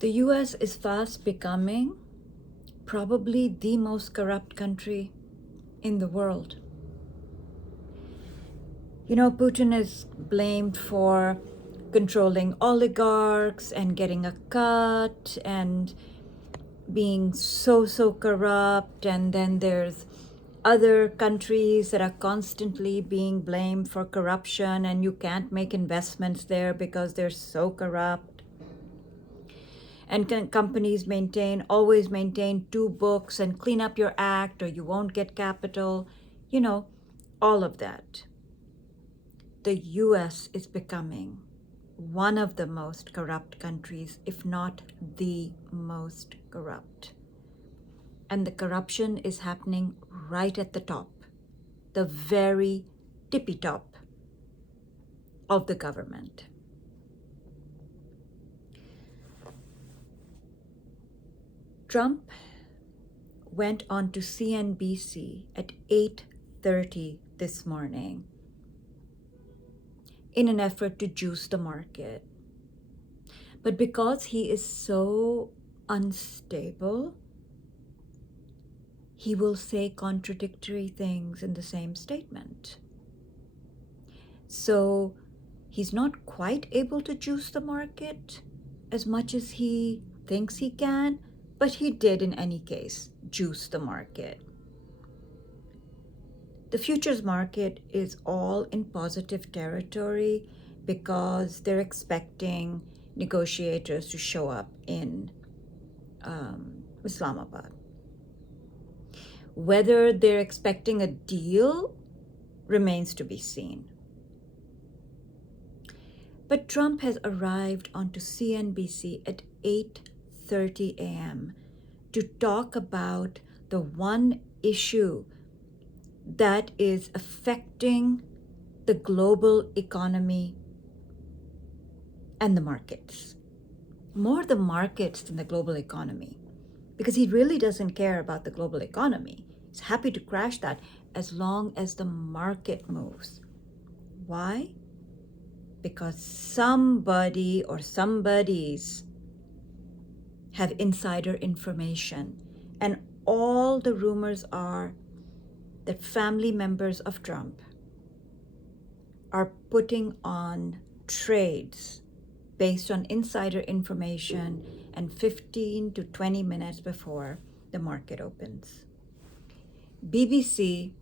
The US is fast becoming probably the most corrupt country in the world. You know, Putin is blamed for controlling oligarchs and getting a cut and being so corrupt. And then there's other countries that are constantly being blamed for corruption, and you can't make investments there because they're so corrupt. And companies always maintain two books and clean up your act or you won't get capital. You know, all of that. The US is becoming one of the most corrupt countries, if not the most corrupt. And the corruption is happening right at the top, the very tippy top of the government. Trump went on to CNBC at 8:30 this morning in an effort to juice the market. But because he is so unstable, he will say contradictory things in the same statement. So he's not quite able to juice the market as much as he thinks he can, but he did in any case juice the market. The futures market is all in positive territory because they're expecting negotiators to show up in Islamabad. Whether they're expecting a deal remains to be seen. But Trump has arrived onto CNBC at 8:30 a.m. to talk about the one issue that is affecting the global economy and the markets. More the markets than the global economy, because he really doesn't care about the global economy. He's happy to crash that as long as the market moves. Why? Because somebody or somebodies have insider information, and all the rumors are that family members of Trump are putting on trades based on insider information and 15 to 20 minutes before the market opens. BBC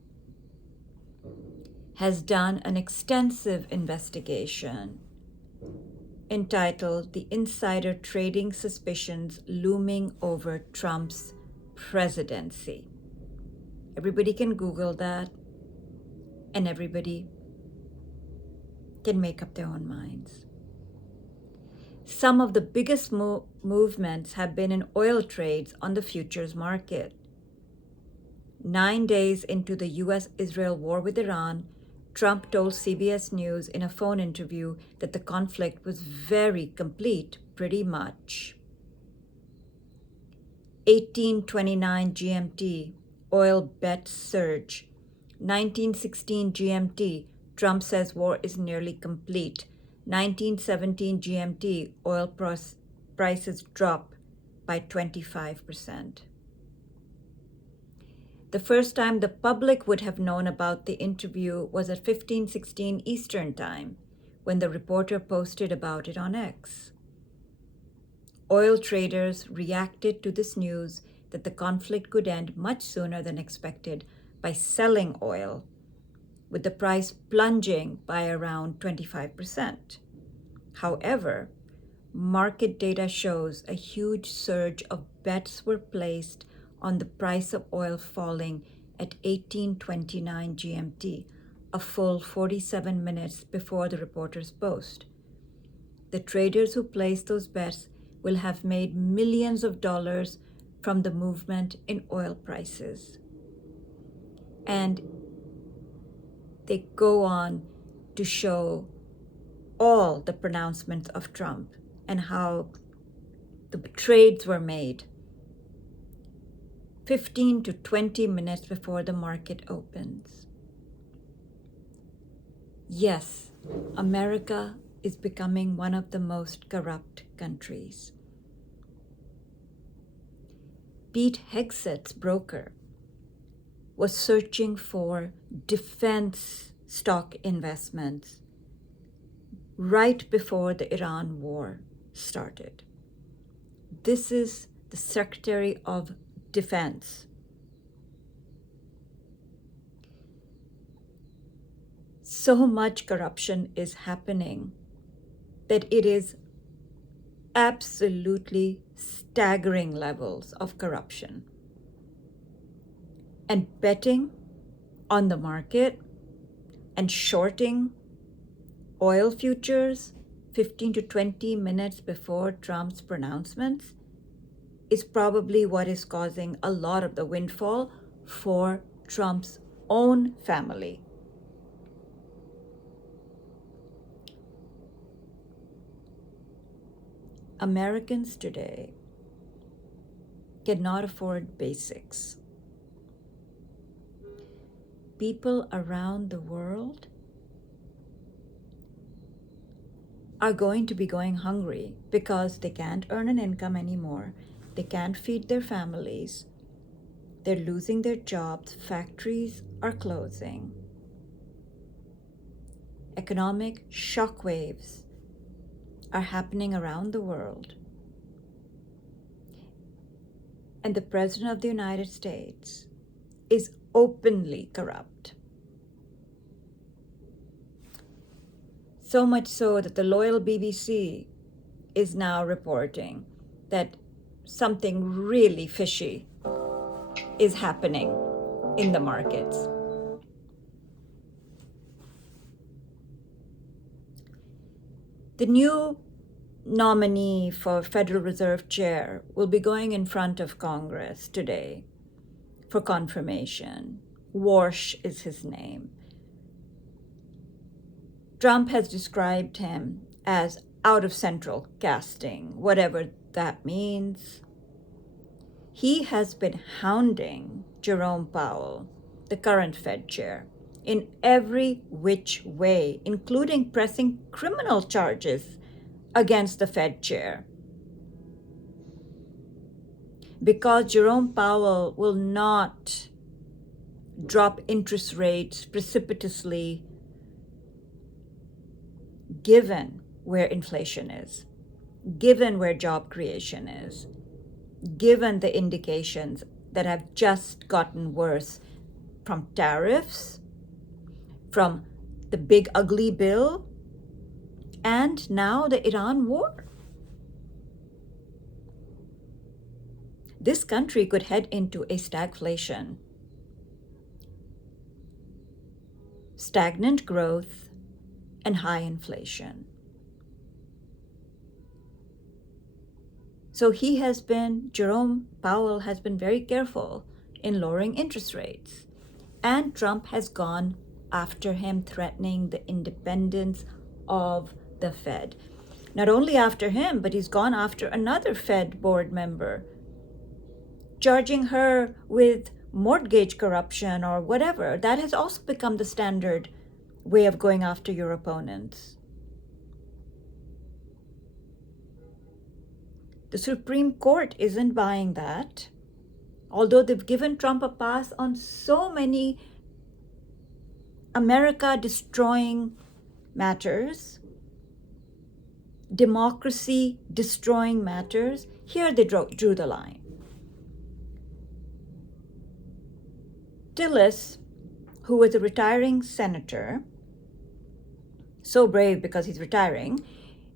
has done an extensive investigation entitled "The Insider Trading Suspicions Looming Over Trump's Presidency." Everybody can Google that, and everybody can make up their own minds. Some of the biggest movements have been in oil trades on the futures market. 9 days into the US-Israel war with Iran, Trump told CBS News in a phone interview that the conflict was very complete, pretty much. 18:29 GMT, oil bets surge. 19:16 GMT, Trump says war is nearly complete. 19:17 GMT, oil prices drop by 25%. The first time the public would have known about the interview was at 15:16 Eastern Time, when the reporter posted about it on X. Oil traders reacted to this news that the conflict could end much sooner than expected by selling oil, with the price plunging by around 25%. However, market data shows a huge surge of bets were placed on the price of oil falling at 18:29 GMT, a full 47 minutes before the reporter's post. The traders who placed those bets will have made millions of dollars from the movement in oil prices. And they go on to show all the pronouncements of Trump and how the trades were made 15 to 20 minutes before the market opens. Yes, America is becoming one of the most corrupt countries. Pete Hegseth's broker was searching for defense stock investments right before the Iran war started. This is the Secretary of Defense. So much corruption is happening that it is absolutely staggering levels of corruption. And betting on the market and shorting oil futures 15 to 20 minutes before Trump's pronouncements is probably what is causing a lot of the windfall for Trump's own family. Americans today cannot afford basics. People around the world are going to be going hungry because they can't earn an income anymore. They can't feed their families. They're losing their jobs. Factories are closing. Economic shockwaves are happening around the world. And the President of the United States is openly corrupt. So much so that the loyal BBC is now reporting that something really fishy is happening in the markets. The new nominee for Federal Reserve Chair will be going in front of Congress today for confirmation. Warsh is his name. Trump has described him as out of central casting, whatever that means. He has been hounding Jerome Powell, the current Fed chair, in every which way, including pressing criminal charges against the Fed chair. Because Jerome Powell will not drop interest rates precipitously given where inflation is, given where job creation is, given the indications that have just gotten worse from tariffs, from the big ugly bill, and now the Iran war. This country could head into a stagflation. Stagnant growth and high inflation. So Jerome Powell has been very careful in lowering interest rates. And Trump has gone after him, threatening the independence of the Fed. Not only after him, but he's gone after another Fed board member, charging her with mortgage corruption or whatever. That has also become the standard way of going after your opponents. The Supreme Court isn't buying that, although they've given Trump a pass on so many America-destroying matters, democracy-destroying matters. Here they drew the line. Tillis, who was a retiring senator, so brave because he's retiring,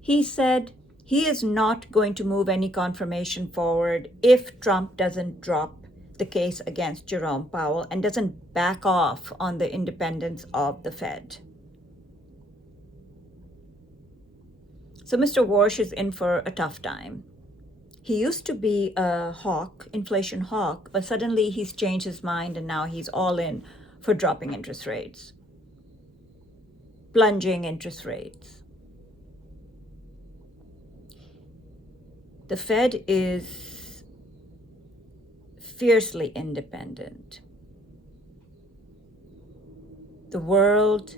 he said he is not going to move any confirmation forward if Trump doesn't drop the case against Jerome Powell and doesn't back off on the independence of the Fed. So Mr. Warsh is in for a tough time. He used to be a hawk, inflation hawk, but suddenly he's changed his mind and now he's all in for dropping interest rates, plunging interest rates. The Fed is fiercely independent. The world,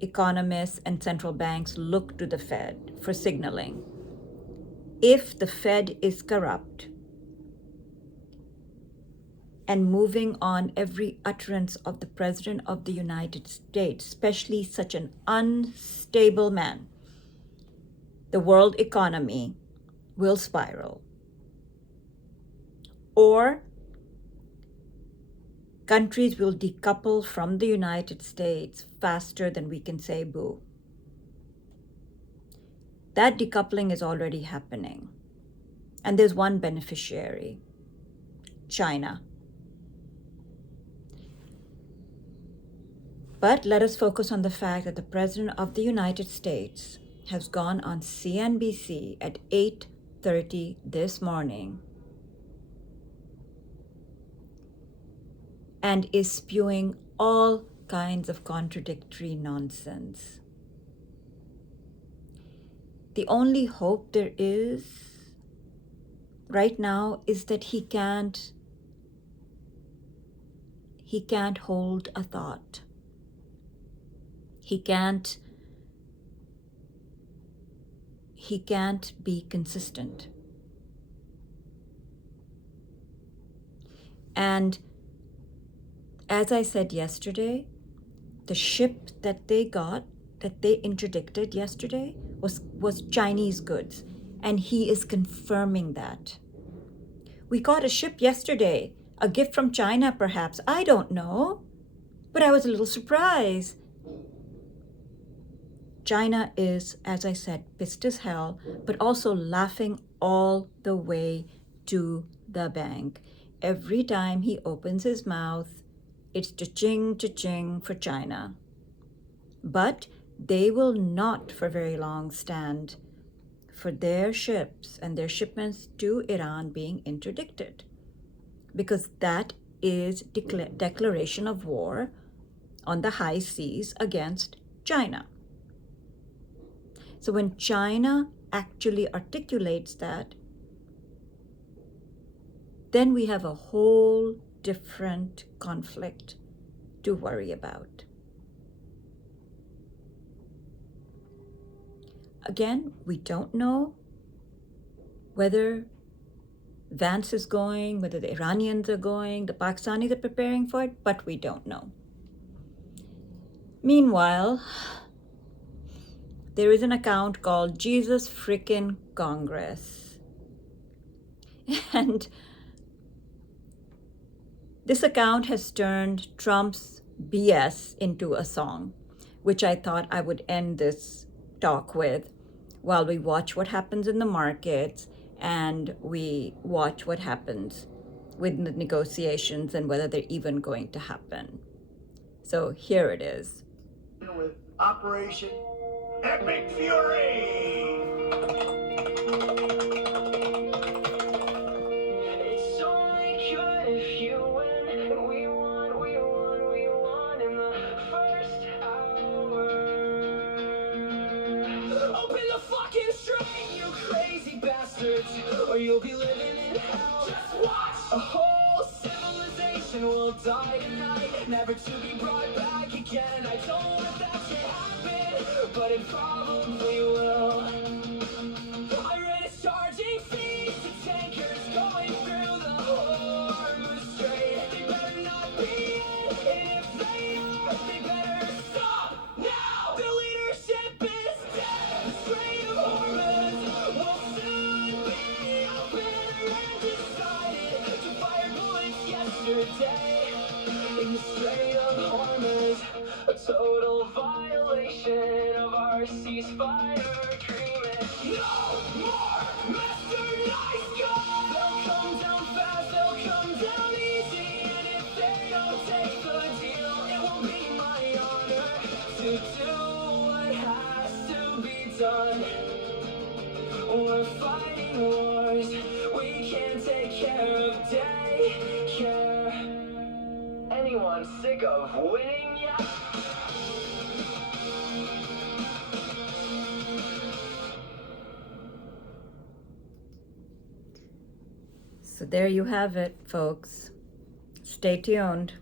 economists, and central banks look to the Fed for signaling. If the Fed is corrupt, and moving on every utterance of the President of the United States, especially such an unstable man, the world economy will spiral. Or countries will decouple from the United States faster than we can say boo. That decoupling is already happening. And there's one beneficiary, China. But let us focus on the fact that the President of the United States has gone on CNBC at 8:30 this morning and is spewing all kinds of contradictory nonsense. The only hope there is right now is that he can't hold a thought. He can't be consistent. And as I said yesterday, the ship that they interdicted yesterday was Chinese goods, and he is confirming that. We got a ship yesterday, a gift from China perhaps, I don't know, but I was a little surprised. China is, as I said, pissed as hell, but also laughing all the way to the bank. Every time he opens his mouth, it's cha-ching, cha-ching for China. But they will not for very long stand for their ships and their shipments to Iran being interdicted, because that is declaration of war on the high seas against China. So when China actually articulates that, then we have a whole different conflict to worry about. Again, we don't know whether Vance is going, whether the Iranians are going, the Pakistanis are preparing for it, but we don't know. Meanwhile, there is an account called Jesus Frickin' Congress. And this account has turned Trump's BS into a song, which I thought I would end this talk with while we watch what happens in the markets and we watch what happens with the negotiations and whether they're even going to happen. So here it is. With Operation Epic Fury! It's only good if you win. We won in the first hour. Open the fucking string, you crazy bastards, or you'll be living in hell. Just watch! A whole civilization will die tonight, never to be brought back again. I don't know if that should happen, but it probably will. I read it's charging fees to tankers going through the Hormuz Strait. They better not be in, and if they are, they better stop now. The leadership is dead. The Strait of Hormuz will soon be open. Iran decided to fire bullets yesterday in the Strait of Hormuz, a total violation of our ceasefire agreement. No more Mr. Nice Guy! They'll come down fast, they'll come down easy, and if they don't take the deal, it will be my honor to do what has to be done. We're fighting wars we can't take care of. Daycare. Anyone sick of winning yet? So there you have it, folks. Stay tuned.